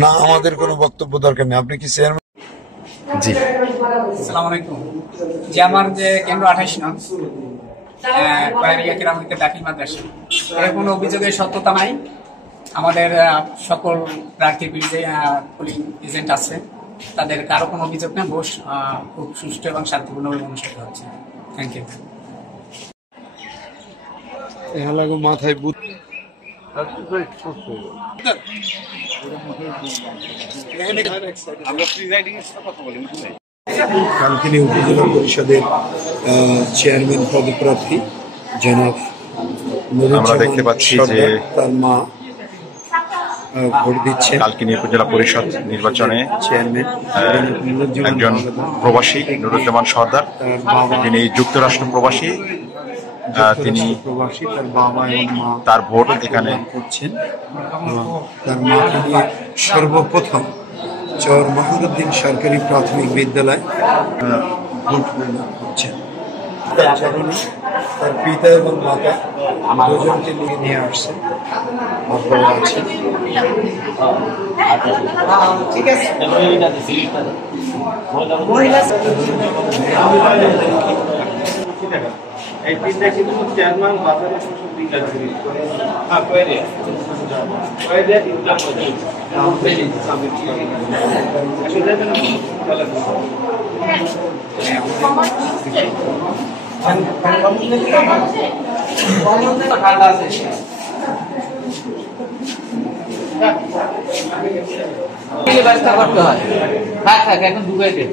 না, আমাদের কোনো বক্তব্য দরকার নেই। আপনি কি চেয়ারম্যান? জি, আসসালামু আলাইকুম। যে আমার যে কেন্দ্র 28 নং কেরামতিতে দাখিল মাদ্রাসা, এর কোনো অভিযোগের সত্যতা নাই। আমাদের সকল প্রার্থী পোলিং এজেন্ট আছে, তাদের কারো কোনো অভিযোগ নেই। ভোট খুব সুষ্ঠু এবং শান্তিপূর্ণভাবে অনুষ্ঠিত হচ্ছে। Thank you. মাথায় বুদ্ধ কালকিনি উপজেলা পরিষদের চেয়ারম্যান পদপ্রার্থী জনাব আমরা দেখতে পাচ্ছি যে তার মা ভোট দিচ্ছে। কালকিনি উপজেলা পরিষদ নির্বাচনে চেয়ারম্যান একজন প্রবাসী নুরুজ্জামান সর্দার, তিনি যুক্তরাষ্ট্র প্রবাসী, তিনি প্রবাসী, তার বাবা এবং মা তার ভোট এখানে করছেন। তার মাকে নিয়ে সর্বপ্রথম চর মাহরুদ্দিন সরকারি প্রাথমিক বিদ্যালয় ভোট গ্রহণ করছেন। তার জননী, তার পিতা এবং মাতা দুজনকে নিয়ে আসছেন। বাবা আছেন। ঠিক আছে, এই তিনটা কিন্তু চেয়ারম্যান বাজারে দিন লাগবে। হ্যাঁ, কয়রে তিনটা ঠান্ডা আছে। ব্যবস্থা করতে হয়। থাক থাক, এখন ঢুকে দে।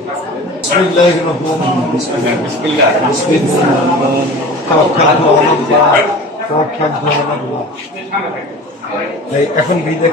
এখন বিদায়